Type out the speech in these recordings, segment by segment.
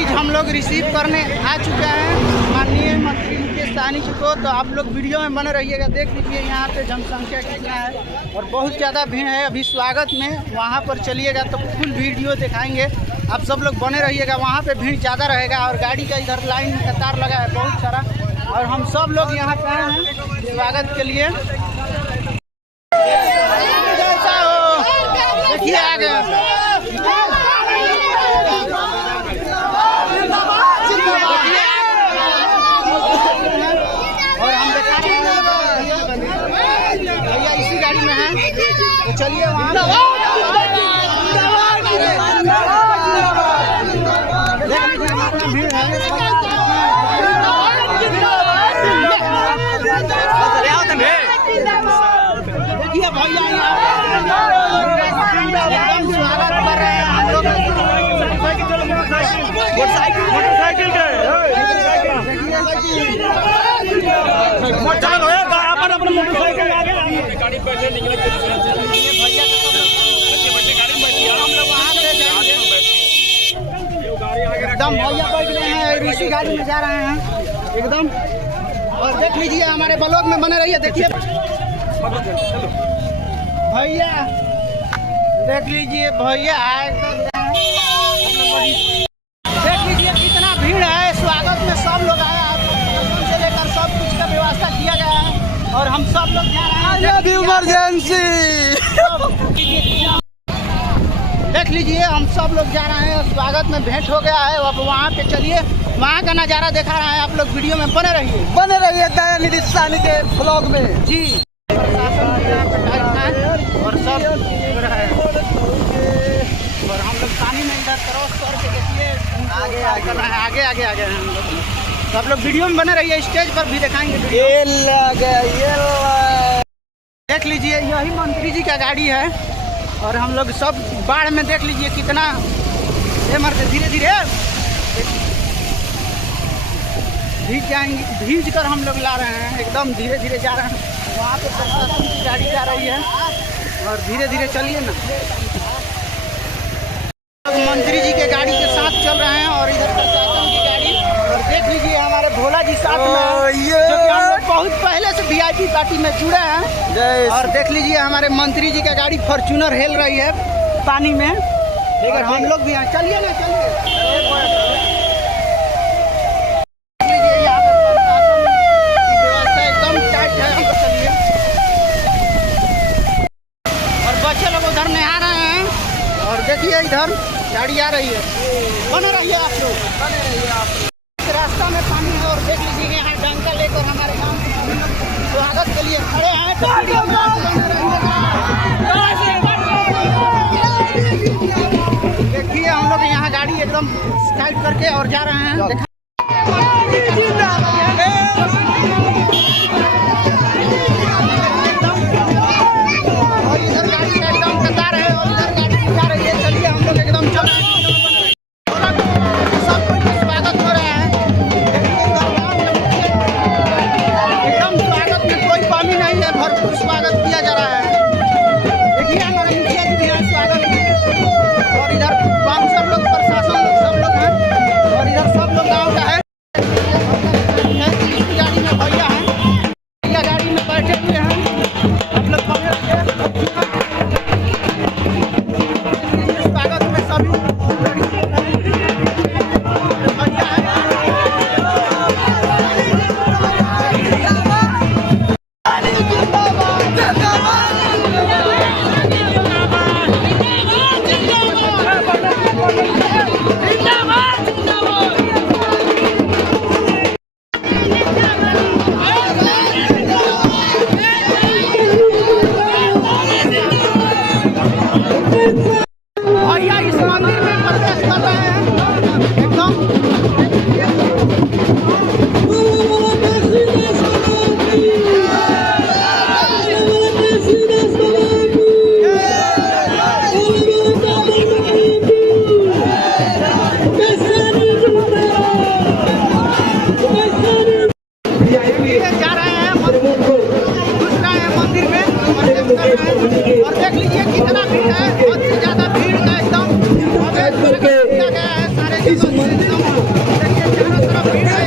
Guys हम लोग receive करने आ चुके हैं माननीय मंत्री मुकेश सहनी जी को। तो आप लोग वीडियो में बने रहिएगा। देख लीजिए यहाँ पे जनसंख्या कितना है और बहुत ज़्यादा भीड़ है अभी स्वागत में। वहाँ पर चलिएगा तो फुल वीडियो दिखाएंगे। आप सब लोग बने रहिएगा। वहाँ पे भीड़ ज़्यादा रहेगा और गाड़ी का इधर लाइन में कतार लगा है बहुत सारा। और हम सब लोग यहाँ पे आए हैं स्वागत के लिए। देखिए आ गए और हम देखा रहे हैं भैया इसी गाड़ी में है। तो चलिए वहाँ भीड़ है। देखिए भैया स्वागत कर रहे हैं हम लोग मोटरसाइकिल के। एकदम भैया बैठ रहे हैं इसी गाड़ी में जा रहे हैं एकदम। और देख लीजिए हमारे ब्लॉग में बने रहिए। देखिए भैया देख लीजिए भैया देख लीजिए कितना भीड़ है। स्वागत में सब लोग आए से लेकर सब कुछ का व्यवस्था किया गया है और हम सब लोग जा रहे हैं इमरजेंसी। देख लीजिए हम सब लोग जा रहे हैं। स्वागत में भेंट हो गया है। अब वहाँ पे चलिए वहाँ का नज़ारा दिखा रहा है। आप लोग वीडियो में बने रहिए दयानिधि सहनी के ब्लॉग में जी। और सब और हम लोग पानी में इधर क्रॉस करके देखिए आगे हैं हम लोग। तो आप लोग वीडियो में बने रहिए। स्टेज पर भी दिखाएंगे। देख लीजिए यही मंत्री जी का गाड़ी है और हम लोग सब बाढ़ में देख लीजिए कितना मरते धीरे धीरे भीज कर हम लोग ला रहे हैं। एकदम धीरे धीरे जा रहे हैं। वहाँ पे प्रशासन की गाड़ी जा रही है और धीरे धीरे चलिए ना। मंत्री जी के गाड़ी के साथ चल रहे हैं और इधर प्रशासन की गाड़ी। और देख लीजिए हमारे भोला जी साथ में जो कि हम लोग बहुत पहले से VIP पार्टी में जुड़े हैं। और देख लीजिए हमारे मंत्री जी का गाड़ी फॉर्च्यूनर हेल रही है पानी में लेकर हम लोग भी यहाँ। चलिए ना चलिए। उधर में आ रहे हैं और देखिए इधर गाड़ी आ रही है। बने रहिए आप लोग। रास्ता में पानी है और देख लीजिए यहाँ डंका लेकर हमारे गाँव स्वागत के लिए खड़े हैं। देखिए हम लोग यहाँ गाड़ी एकदम स्टाइल करके और जा रहे हैं। और इधर बाउंसर लोग प्रशासन लोग सब लोग हैं और इधर सब लोग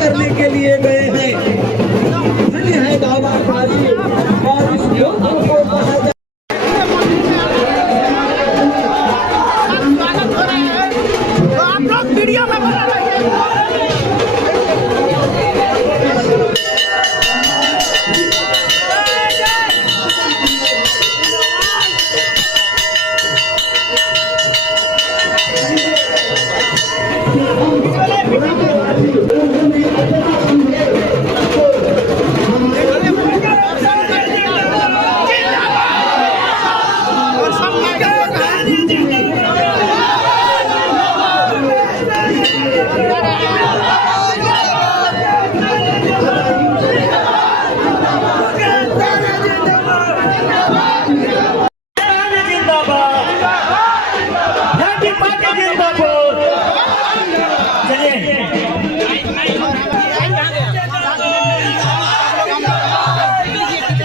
करने के लिए गए हैं। धन्य है बाबा काशी और इस योद्धा को कहा जाए। स्वागत हो रहा है, तो आप लोग वीडियो में बना रहिए।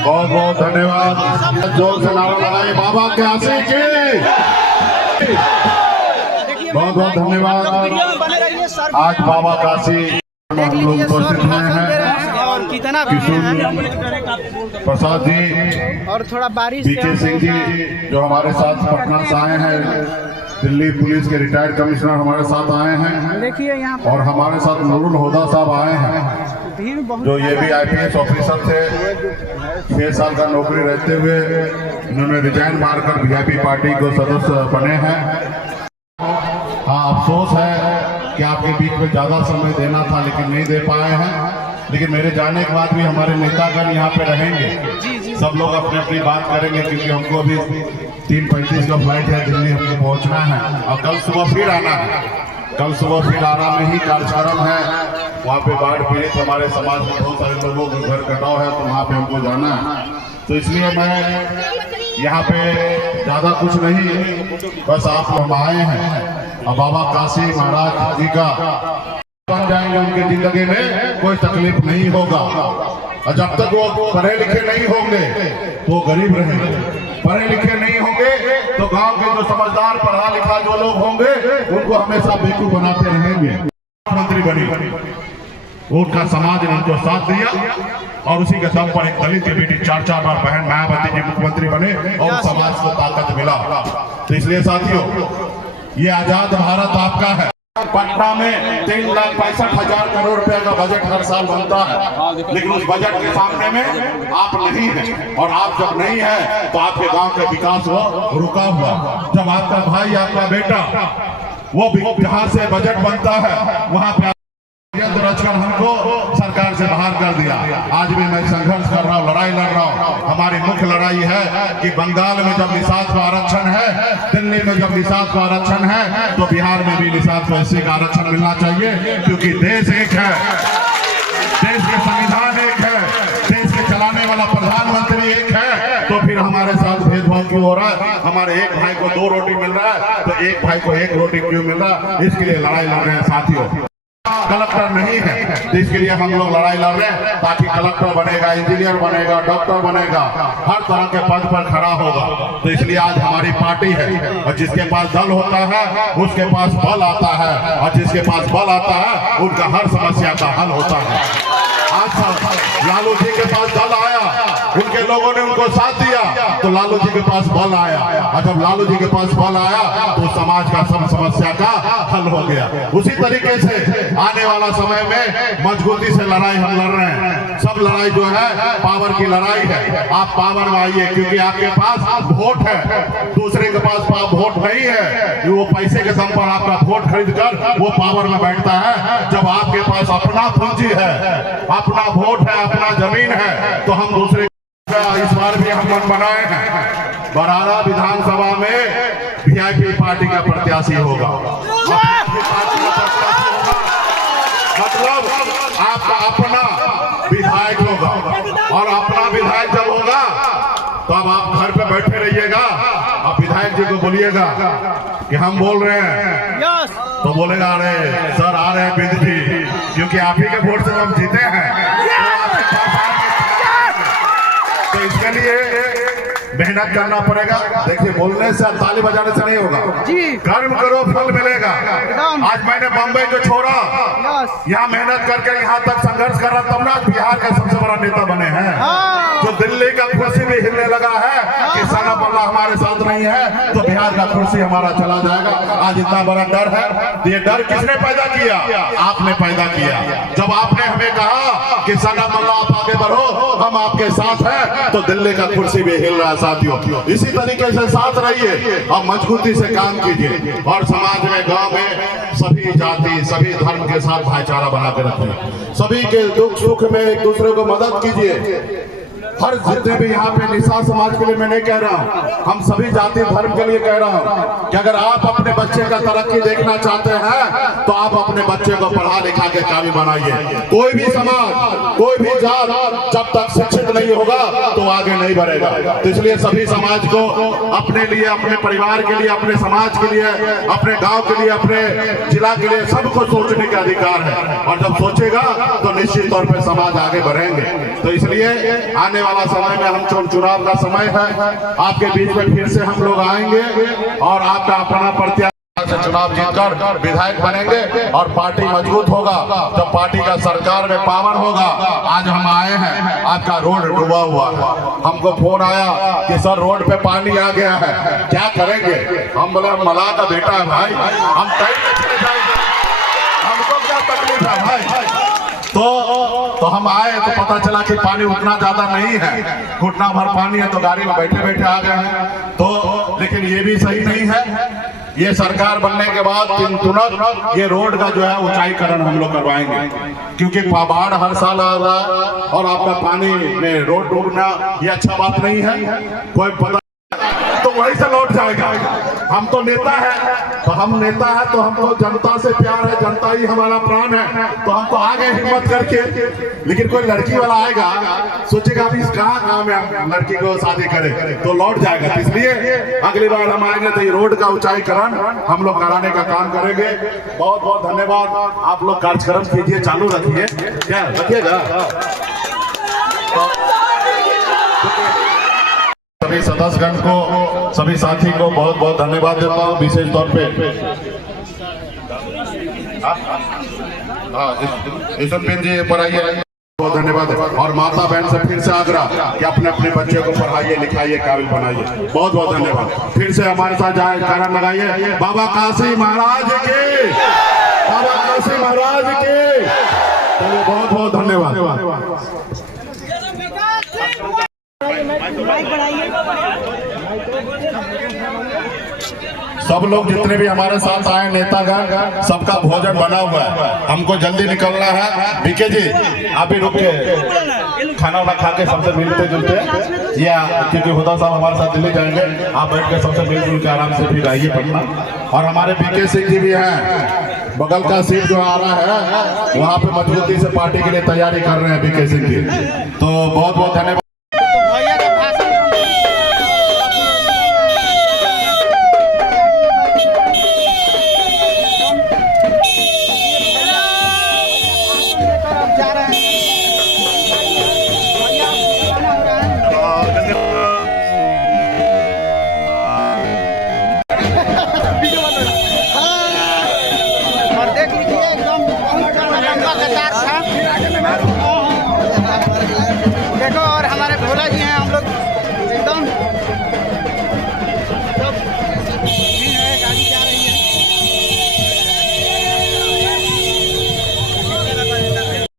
बहुत बहुत धन्यवाद। जोर से नारा लगाए बाबा काशी की। बहुत बहुत धन्यवाद। आज बाबा काशी हम लोग उपस्थित हुए हैं। और कितना किशोर प्रसाद जी और थोड़ा बारिश बीके सिंह जी जो हमारे साथ पटना से आए हैं, दिल्ली पुलिस के रिटायर्ड कमिश्नर हमारे साथ आए हैं। देखिए यहाँ और हमारे साथ नूरुल हुदा साहब आए हैं भीड़ बहुत, जो ये भी IPS ऑफिसर थे। 6 साल का नौकरी रहते हुए इन्होंने रिजाइन मारकर VIP पार्टी को सदस्य बने हैं। हाँ, अफसोस है कि आपके बीच में ज़्यादा समय देना था लेकिन नहीं दे पाए हैं। लेकिन मेरे जाने के बाद भी हमारे नेतागण यहाँ पे रहेंगे। सब लोग अपनी अपनी बात करेंगे क्योंकि हमको अभी 3:35 का फ्लाइट है, दिल्ली हमको पहुँचना है और कल सुबह फिर आना है। कल सुबह फिर आरा में ही कार्यक्रम है, वहाँ पे बाढ़ पीड़ित हमारे समाज में बहुत सारे लोगों को घर कटाव है, तो वहाँ पे हमको जाना है। तो इसलिए मैं यहाँ पे ज़्यादा कुछ नहीं, बस आप हम आए हैं और बाबा काशी महाराज जी का बन जाएंगे। उनकी जिंदगी में कोई तकलीफ नहीं होगा और जब तक वो पढ़े लिखे नहीं होंगे तो वो गरीब रहेंगे। पढ़े लिखे नहीं होंगे तो गांव के जो समझदार पढ़ा लिखा जो लोग होंगे उनको हमेशा बेवकूफ बनाते रहेंगे। मुख्यमंत्री बनी, उनका समाज ने उनको साथ दिया और उसी के दम पर एक दलित की बेटी 4 बार बहन मायावती जी मुख्यमंत्री बने और समाज को ताकत मिला। तो इसलिए साथियों, ये आजाद भारत आपका है। पटना में 3,65,000 करोड़ रुपए का बजट हर साल बनता है, लेकिन उस बजट के सामने में आप नहीं हैं। और आप जब नहीं हैं तो आपके गांव का विकास रुका हुआ। जब आपका भाई आपका बेटा वो जहां से बजट बनता है वहां पे रचकर हमको सरकार से बाहर कर दिया। आज भी मैं संघर्ष कर रहा हूँ, लड़ाई लड़ रहा हूँ। हमारी मुख्य लड़ाई है कि बंगाल में जब निषाद को आरक्षण है, दिल्ली में जब निषाद को आरक्षण है, तो बिहार में भी निषाद को ऐसे का आरक्षण मिलना चाहिए, क्योंकि देश एक है, देश के संविधान एक है, देश के चलाने वाला प्रधानमंत्री एक है। तो फिर हमारे साथ भेदभाव क्यों हो रहा है? हमारे एक भाई को 2 रोटी मिल रहा है तो एक भाई को 1 रोटी क्यों मिल रहा है? इसके लिए लड़ाई लड़ रहे हैं साथियों। कलेक्टर नहीं है तो इसके लिए हम लोग लड़ाई लड़ रहे हैं ताकि कलेक्टर बनेगा, इंजीनियर बनेगा, डॉक्टर बनेगा, हर तरह के पद पर खड़ा होगा। तो इसलिए आज हमारी पार्टी है और जिसके पास दल होता है उसके पास बल आता है और जिसके पास बल आता है उनका हर समस्या का हल होता है। आज लालू जी के पास दल आया, उनके लोगों ने उनको साथ दिया तो लालू जी के पास बल आया, और जब लालू जी के पास बल आया तो समाज का सब समस्या का हल हो गया। उसी तरीके से आने वाला समय में मजबूती से लड़ाई हम लड़ रहे हैं। सब लड़ाई जो है पावर की लड़ाई है। आप पावर में आइए क्योंकि आपके पास वोट है, दूसरे के पास वोट नहीं है। वो पैसे के दम पर आपका वोट खरीद कर वो पावर में बैठता है। जब आपके पास अपना पूंजी है, अपना वोट है, अपना जमीन है, तो हम दूसरे इस बार भी हम मन बनाए हैं बरारा विधानसभा में VIP पार्टी का प्रत्याशी होगा। मतलब आपका अपना विधायक होगा और अपना विधायक जब होगा तो अब आप घर पे बैठे रहिएगा, आप विधायक जी को बोलिएगा कि हम बोल रहे हैं, तो बोलेगा अरे सर आ रहे हैं बिंद जी, क्योंकि आप ही के वोट से हम जीते हैं। तो इसके लिए मेहनत करना पड़ेगा। देखिए बोलने से ताली बजाने से नहीं होगा जी। कर्म करो फल मिलेगा। एकदम। आज मैंने बम्बई को छोड़ा, यहाँ मेहनत करके यहाँ तक संघर्ष कर रहा, तब ना बिहार का सबसे बड़ा नेता बने हैं। जो दिल्ली का कुर्सी भी हिलने लगा है कि सना बल्ला हमारे साथ नहीं है तो बिहार का कुर्सी हमारा चला जाएगा। आज इतना बड़ा डर है, ये डर किसने पैदा किया? आपने पैदा किया। जब आपने हमें कहा कि सना बल्ला आप आगे बढ़ो, हम आपके साथ हैं, तो दिल्ली का कुर्सी भी हिल रहा है साथियों। इसी तरीके से साथ रहिए और मजबूती से काम कीजिए और समाज में, गांव में सभी जाति सभी धर्म के साथ भाईचारा बना के रखिए। सभी के दुख सुख में एक दूसरे को मदद कीजिए। हर जितने भी यहाँ पे निशा समाज के लिए मैं नहीं कह रहा हूँ, हम सभी जाति धर्म के लिए कह रहा हूँ कि अगर आप अपने बच्चे का तरक्की देखना चाहते हैं तो आप अपने बच्चे को पढ़ा लिखा के काबिल बनाइए। कोई भी समाज, कोई भी जात जब तक शिक्षित नहीं होगा तो आगे नहीं बढ़ेगा। तो इसलिए सभी समाज को अपने लिए, अपने परिवार के लिए, अपने समाज के लिए, अपने गाँव के लिए, अपने जिला के लिए सबको सोचने का अधिकार है। और जब सोचेगा तो निश्चित तौर पर समाज आगे बढ़ेंगे। तो इसलिए आने वाला समय में हम चुनाव का समय है, आपके बीच में फिर से हम लोग आएंगे और आपका अपना प्रत्याशी से चुनाव जीतकर विधायक बनेंगे और पार्टी मजबूत होगा। जब पार्टी का सरकार में पावर होगा। आज हम आए हैं, आपका रोड डूबा हुआ है, हमको फोन आया कि सर रोड पे पानी आ गया है, क्या करेंगे? हम बोले मलाह का बेटा है भाई, हम कहीं नहीं चले जाएंगे, हमको क्या तकलीफ है भाई। तो हम आए तो पता चला कि पानी उतना ज्यादा नहीं है, घुटना भर पानी है, तो गाड़ी में बैठे बैठे आ गए हैं। तो लेकिन ये भी सही नहीं है। ये सरकार बनने के बाद तुरंत ये रोड का जो है ऊंचाईकरण हम लोग करवाएंगे, क्योंकि बाढ़ हर साल आ रहा है और आपका पानी में रोड डूबना ये अच्छा बात नहीं है। कोई पता तो वहीं से लौट जाएगा। हम तो नेता है, तो हम नेता है तो हमको जनता से प्यार है, जनता ही हमारा प्राण है, तो हमको आगे हिम्मत करके। लेकिन कोई लड़की वाला आएगा, सोचेगा अभी कहाँ काम है, हम लड़की को शादी करें, तो लौट जाएगा। इसलिए अगली बार हम आएंगे तो ये रोड का ऊंचाईकरण हम लोग कराने का काम करेंगे। बहुत बहुत धन्यवाद। आप लोग कार्यक्रम कीजिए, चालू रखिए, क्या रखिएगा। सभी सदस्यगण को, सभी साथी को बहुत बहुत धन्यवाद देता हूँ। विशेष तौर पे ईश्वर जी पर आइए, बहुत धन्यवाद। और माता बहन से फिर से आग्रह कि अपने अपने बच्चे को पढ़ाइए, लिखाइए, काबिल बनाइए। बहुत बहुत धन्यवाद। फिर से हमारे साथ जाए कारण लगाइए। बाबा काशी महाराज के, बाबा काशी महाराज के। चलिए बहुत बहुत धन्यवाद। सब लोग जितने भी हमारे साथ आए नेतागण, सबका भोजन बना हुआ है, हमको जल्दी निकलना है। बीके जी आप भी रुक के खाना वाना खा के सबसे मिलते जुलते, या क्योंकि हुदा साहब हमारे साथ दिल्ली जाएंगे, आप बैठ के सबसे मिलजुल के आराम से फिर आइए पटना। और हमारे बीके सिंह जी भी हैं, बगल का सीट जो आ रहा है वहाँ पे मजबूती से पार्टी के लिए तैयारी कर रहे हैं बीके सिंह जी। तो बहुत बहुत धन्यवाद। और देख लीजिए एकदम बहुत लंबा कतार